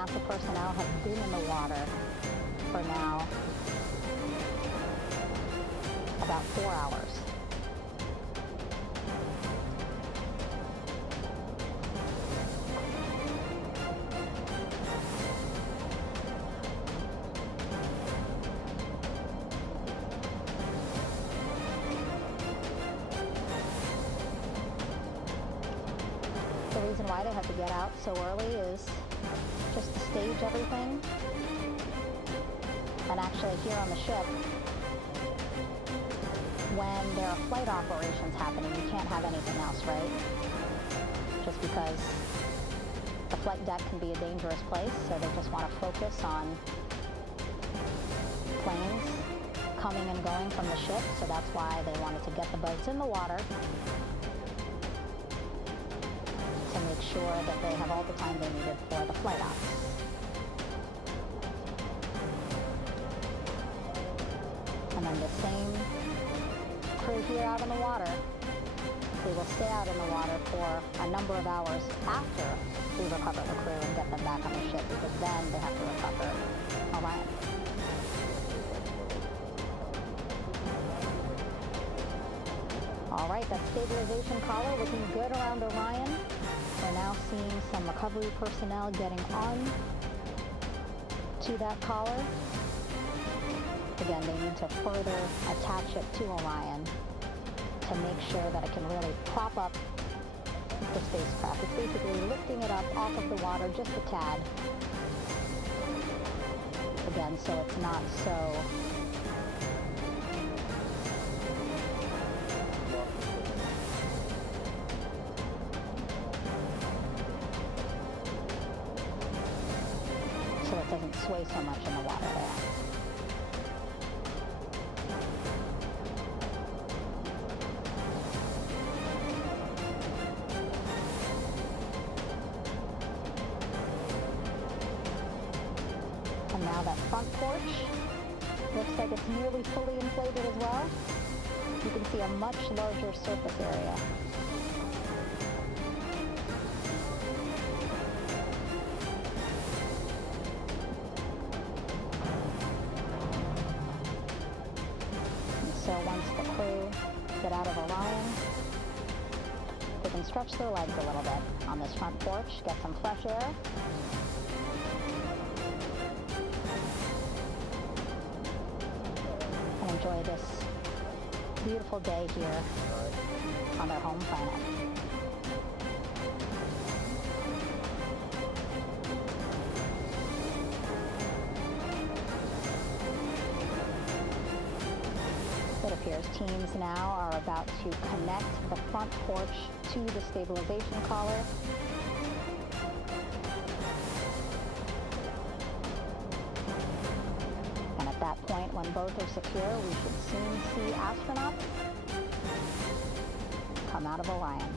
NASA personnel have been in the water for now about 4 hours. The reason why they have to get out so early is just to stage everything. And actually here on the ship, when there are flight operations happening, you can't have anything else, right? Just because the flight deck can be a dangerous place, so they just want to focus on planes coming and going from the ship, so that's why they wanted to get the boats in the water to make sure that they have all the time they needed for the flight ops. And then the same crew here out in the water, they will stay out in the water for a number of hours after we recover the crew and get them back on the ship, because then they have to recover Orion. All right, that stabilization collar looking good around Orion. We're now seeing some recovery personnel getting on to that collar. Again, they need to further attach it to Orion to make sure that it can really prop up the spacecraft. It's basically lifting it up off of the water just a tad. Again, so it's not so it doesn't sway so much in the water there. And now that front porch looks like it's nearly fully inflated as well. You can see a much larger surface area. So once the crew get out of Orion, they can stretch their legs a little bit on this front porch, get some fresh air. And enjoy this beautiful day here on their home planet. It appears teams now are about to connect the front porch to the stabilization collar. And at that point, when both are secure, we should soon see astronauts come out of Orion.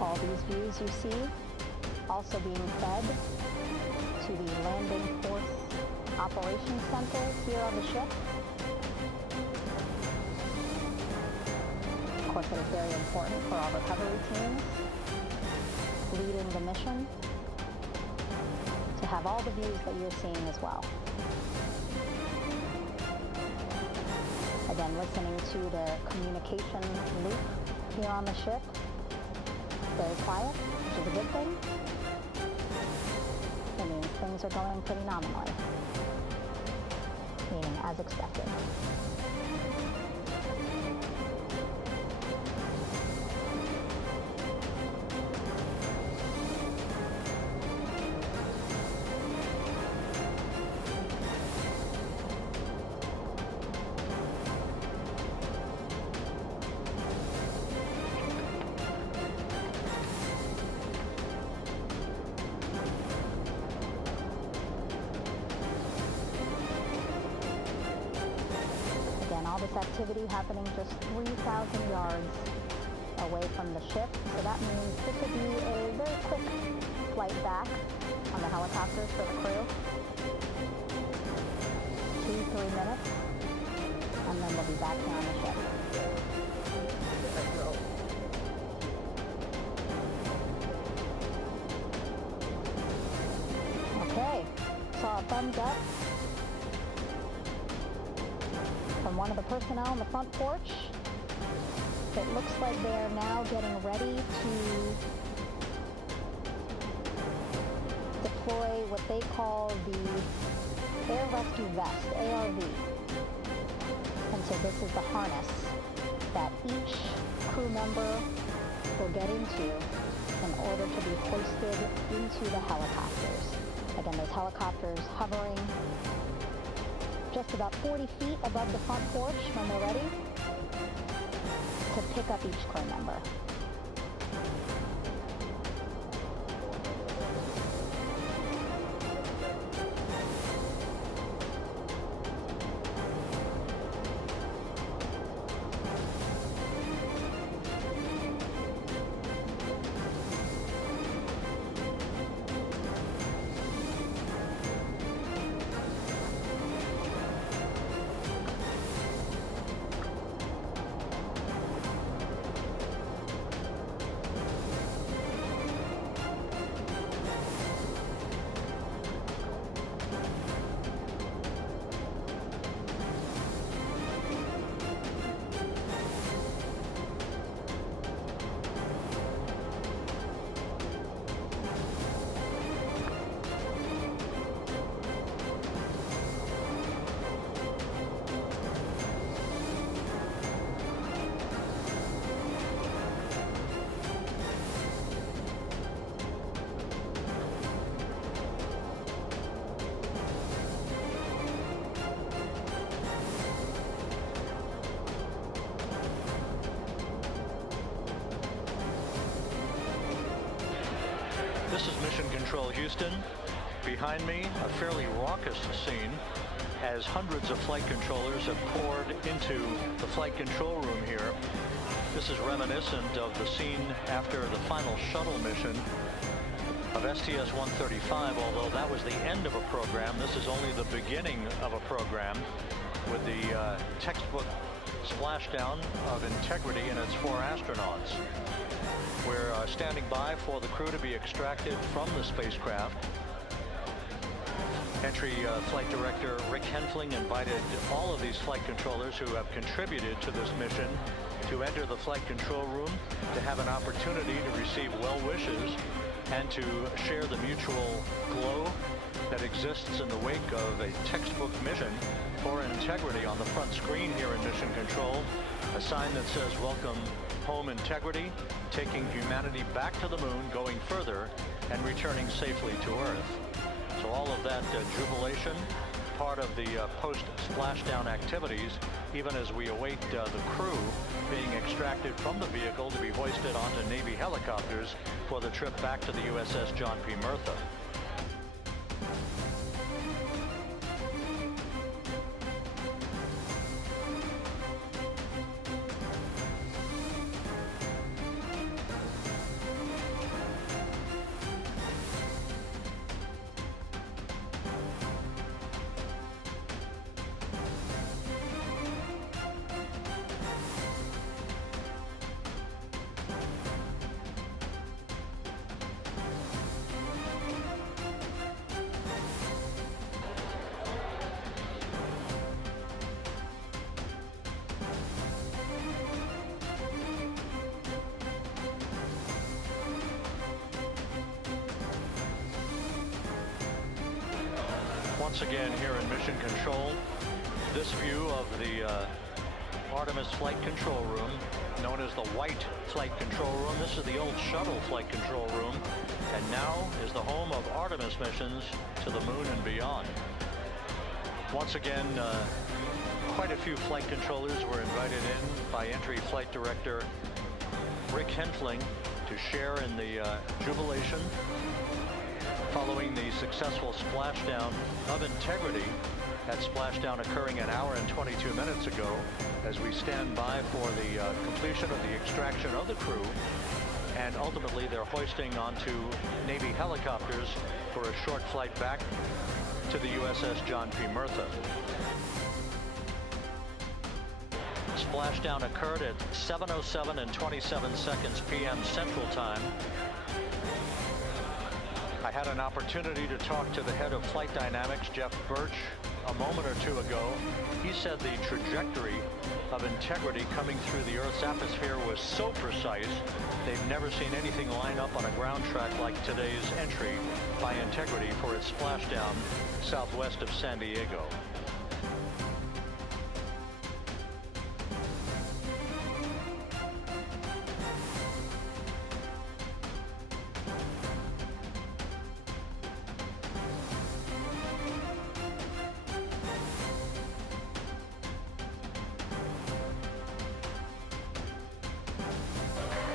All these views you see also being fed to the Landing Force Operations Center here on the ship. Of course, it is very important for our recovery teams leading the mission to have all the views that you're seeing as well. Again, listening to the communication loop here on the ship. Very quiet, which is a good thing. It means things are going pretty nominally, meaning as expected. all this activity happening just 3,000 yards away from the ship. So that means this will be a very quick flight back on the helicopters for the crew. 2-3 minutes, and then they'll be back here on the ship. Okay, saw a thumbs up from one of the personnel on the front porch. It looks like they are now getting ready to deploy what they call the Air Rescue Vest, ARV. And so this is the harness that each crew member will get into in order to be hoisted into the helicopters. Again, those helicopters hovering just about 40 feet above the front porch when they're ready to pick up each crew member. This is Mission Control Houston. Behind me, a fairly raucous scene as hundreds of flight controllers have poured into the flight control room here. This is reminiscent of the scene after the final shuttle mission of STS-135, although that was the end of a program. This is only the beginning of a program with the textbook splashdown of integrity and its 4 astronauts. We're standing by for the crew to be extracted from the spacecraft. Entry Flight Director Rick Henfling invited all of these flight controllers who have contributed to this mission to enter the flight control room to have an opportunity to receive well wishes and to share the mutual glow that exists in the wake of a textbook mission for integrity. On the front screen here in Mission Control, a sign that says "Welcome Home Integrity," taking humanity back to the moon, going further, and returning safely to Earth. So all of that jubilation, part of the post-splashdown activities, even as we await the crew being extracted from the vehicle to be hoisted onto Navy helicopters for the trip back to the USS John P. Murtha. Once again here in Mission Control, this view of the Artemis flight control room, known as the White Flight Control Room. This is the old shuttle flight control room, and now is the home of Artemis missions to the moon and beyond. Once again, quite a few flight controllers were invited in by Entry Flight Director Rick Henfling to share in the jubilation following the successful splashdown of integrity That splashdown occurring an hour and 22 minutes ago as we stand by for the completion of the extraction of the crew, and ultimately they're hoisting onto Navy helicopters for a short flight back to the USS John P. Murtha. Splashdown occurred at 7:07 and 27 seconds p.m. Central Time. I had an opportunity to talk to the head of Flight Dynamics, Jeff Birch, a moment or two ago. He said the trajectory of Integrity coming through the Earth's atmosphere was so precise, they've never seen anything line up on a ground track like today's entry by Integrity for its splashdown southwest of San Diego.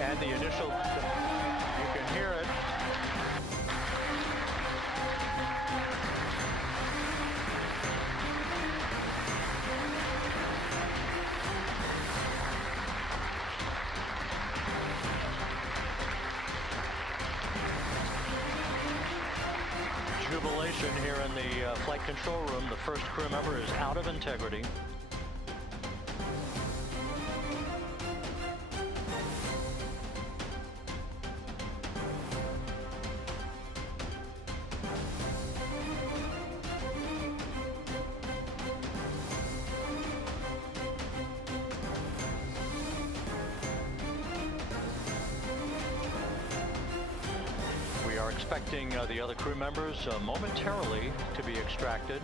And the initial, you can hear it. Jubilation here in the flight control room. The first crew member is out of Integrity. We are expecting the other crew members momentarily to be extracted.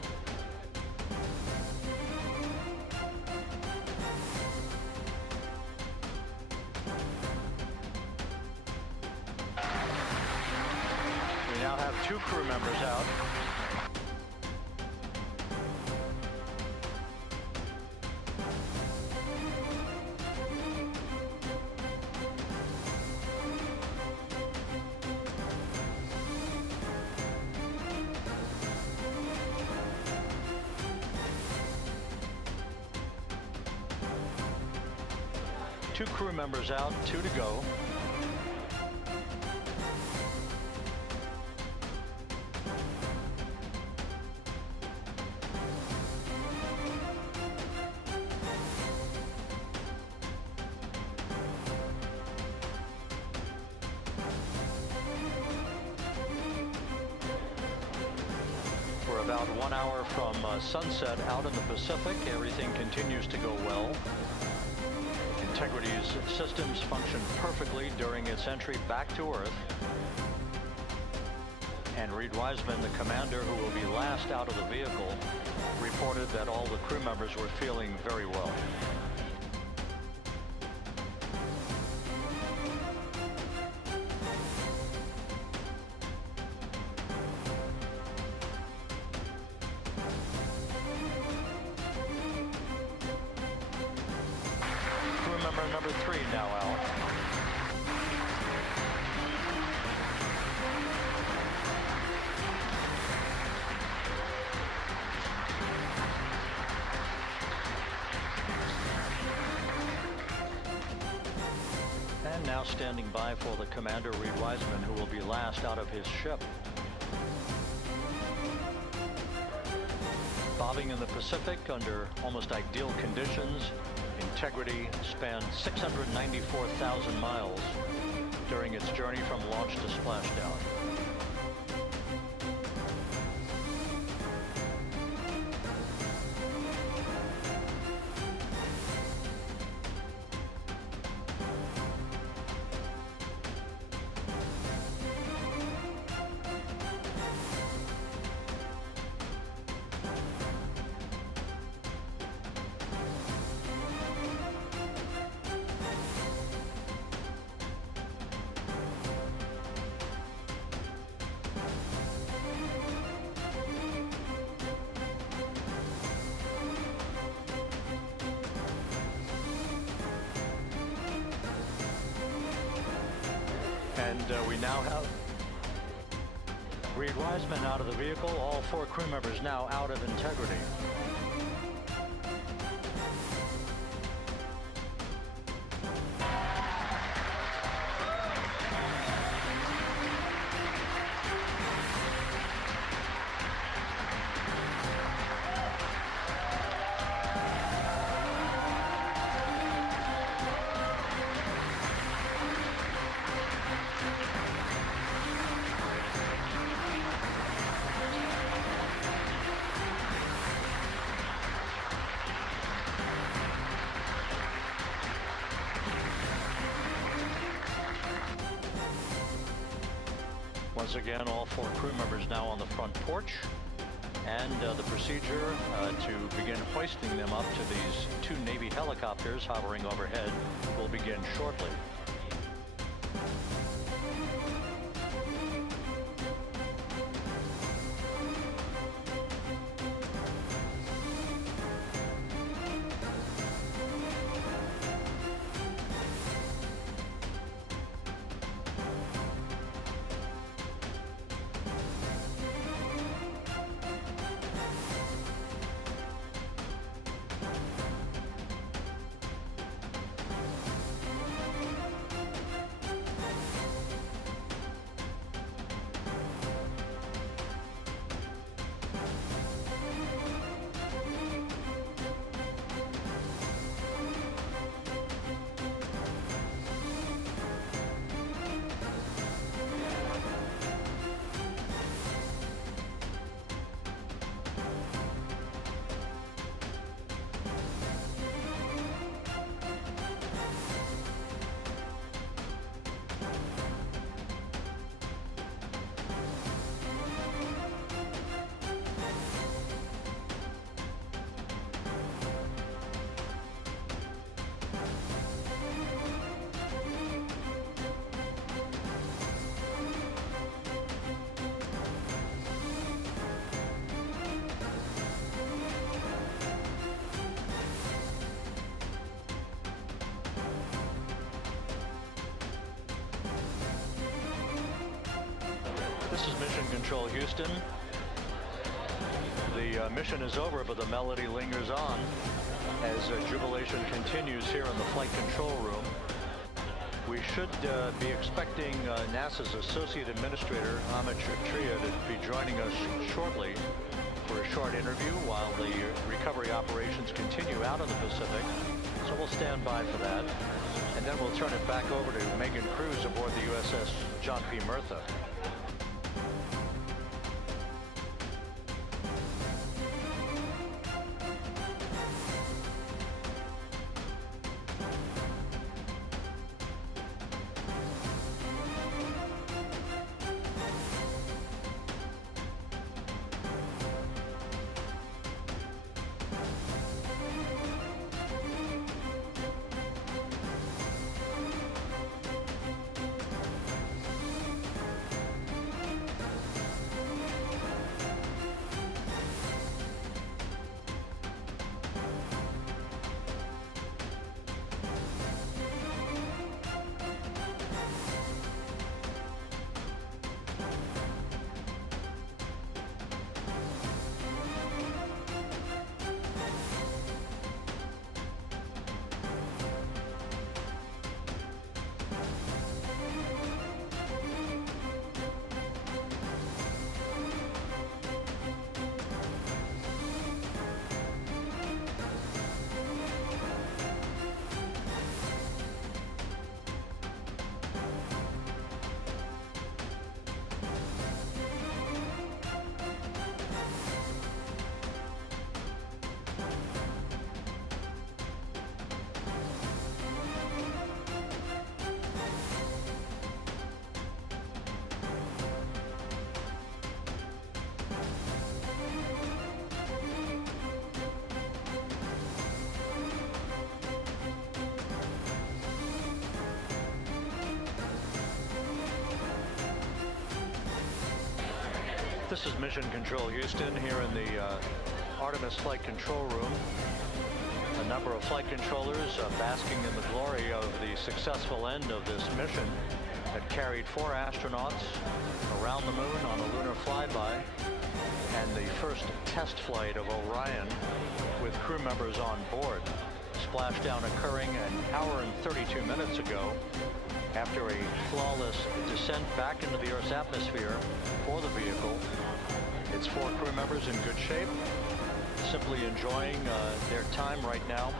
We now have 2 crew members out. Two crew members out, 2 to go. We're about 1 hour from sunset out in the Pacific. Everything continues to go well. Integrity's systems functioned perfectly during its entry back to Earth. And Reed Wiseman, the commander who will be last out of the vehicle, reported that all the crew members were feeling very well. Number 3 now out. And now standing by for the commander, Reed Wiseman, who will be last out of his ship. Bobbing in the Pacific under almost ideal conditions, Integrity spanned 694,000 miles during its journey from launch to splashdown. And we now have Reed Wiseman out of the vehicle, all 4 crew members now out of Integrity. Once again, all 4 crew members now on the front porch, and the procedure to begin hoisting them up to these 2 Navy helicopters hovering overhead will begin shortly. This is Mission Control Houston. The mission is over, but the melody lingers on as jubilation continues here in the flight control room. We should be expecting NASA's Associate Administrator, Amit Kshatriya, to be joining us shortly for a short interview while the recovery operations continue out in the Pacific. So we'll stand by for that. And then we'll turn it back over to Megan Cruz aboard the USS John P. Murtha. This is Mission Control Houston here in the Artemis Flight Control Room. A number of flight controllers basking in the glory of the successful end of this mission that carried 4 astronauts around the moon on a lunar flyby, and the first test flight of Orion with crew members on board. Splashdown occurring an hour and 32 minutes ago after a flawless descent back into the Earth's atmosphere for the vehicle. Its 4 crew members in good shape, simply enjoying their time right now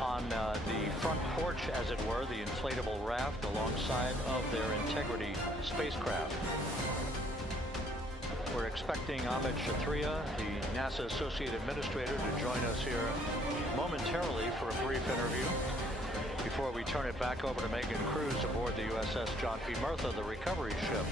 on the front porch, as it were, the inflatable raft alongside of their Integrity spacecraft. We're expecting Amit Kshatriya, the NASA Associate Administrator, to join us here momentarily for a brief interview before we turn it back over to Megan Cruz aboard the USS John P. Murtha, the recovery ship.